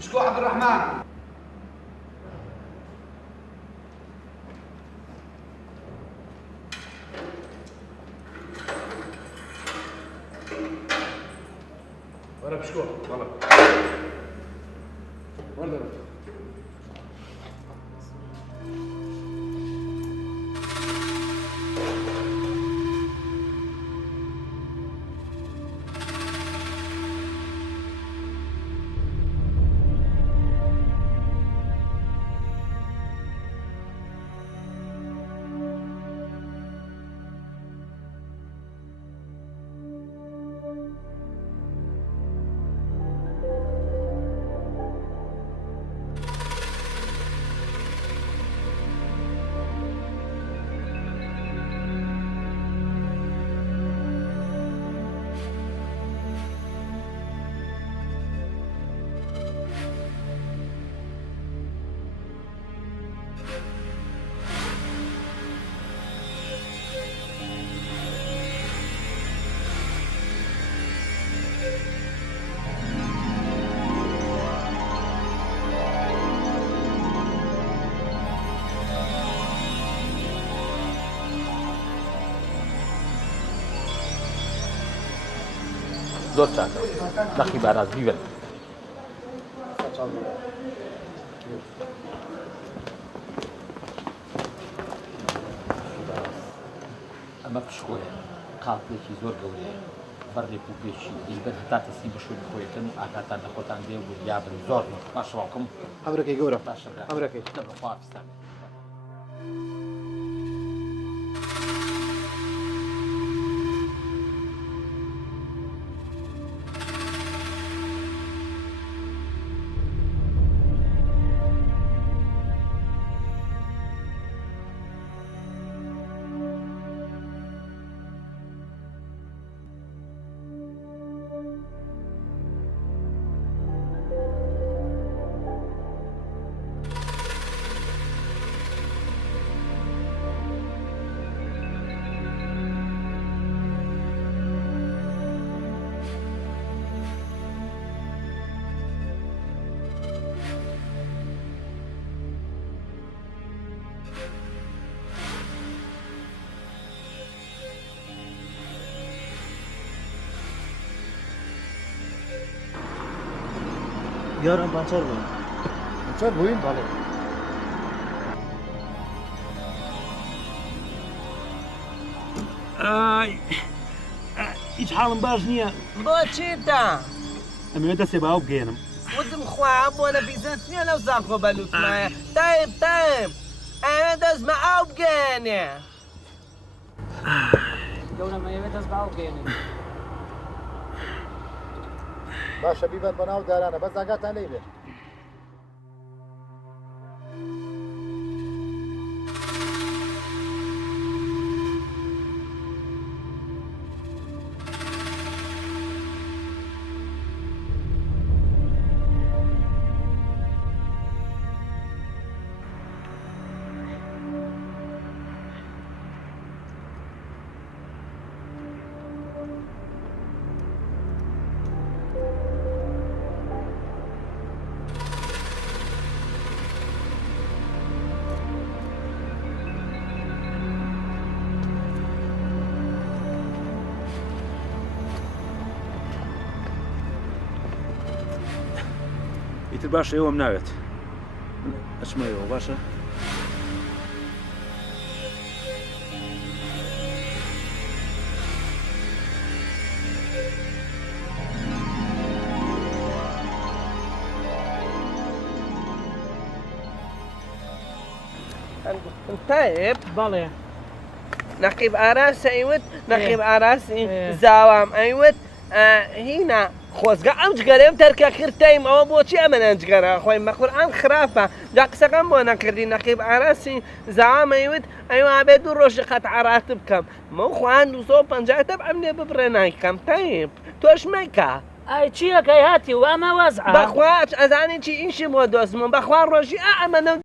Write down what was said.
شكو عبد الرحمن ولا بشكو والله ولا زۆر چاکە نەخی باراز بیبێت ئەمە پشکۆیە قاپێکی زۆر گەورەیە بەڕێک و پێشی دیبەت هەتا تەسی بە شوێن خۆیەکەن و ئاکاتان لە خۆتان دێ و یابن زۆر باشەواکەم ئەمرەکەی گەورە باشە ئەمرەکەی بەخواستان یارم پانچەر بووین چەند بووین بەڵێ هیچ حاڵم باش نییە بۆچیتە؟ ئەمەوێت دەستێ باو بگەێنم وتم خوا بۆ لە بیزنس نییە لەو زانکۆ بەلوتمایە تایب ئەوێ دەستمە ئاو بگەێنێ گەورەمەوێت دەست باو بگەێنێ باشە بیبەر بەناو دارانە بەس ئاگاتان لێ بێت ئیتر باشە ئێوەم ناوێت ئەچمەوە باشە تایب بەڵێ نەقیب ئاراس ئەیوت نەقیب ئاراسی زاوام ئەیوت هینا خۆزگە ئەم جگەرێم تەرکە کردتەیم ئەوە بۆچی ئەمە جگەرە خۆی مەخورئان خراپە جا قسەکەم بۆ نەکردی نەقیب ئاراسی زاوام ئەیوت ئەیوا بێ دوو ڕۆژی قەت عرات بکەم مە خوان 250 ئەم لێ ببڕێ نایکەم تایب تۆش مەیکە ئای چیەکەی هاتی و ئەمە وەزعە بەخوا ئەزانی چی ئیشی بۆ دۆستمە بەخوا ڕۆژی ئەمە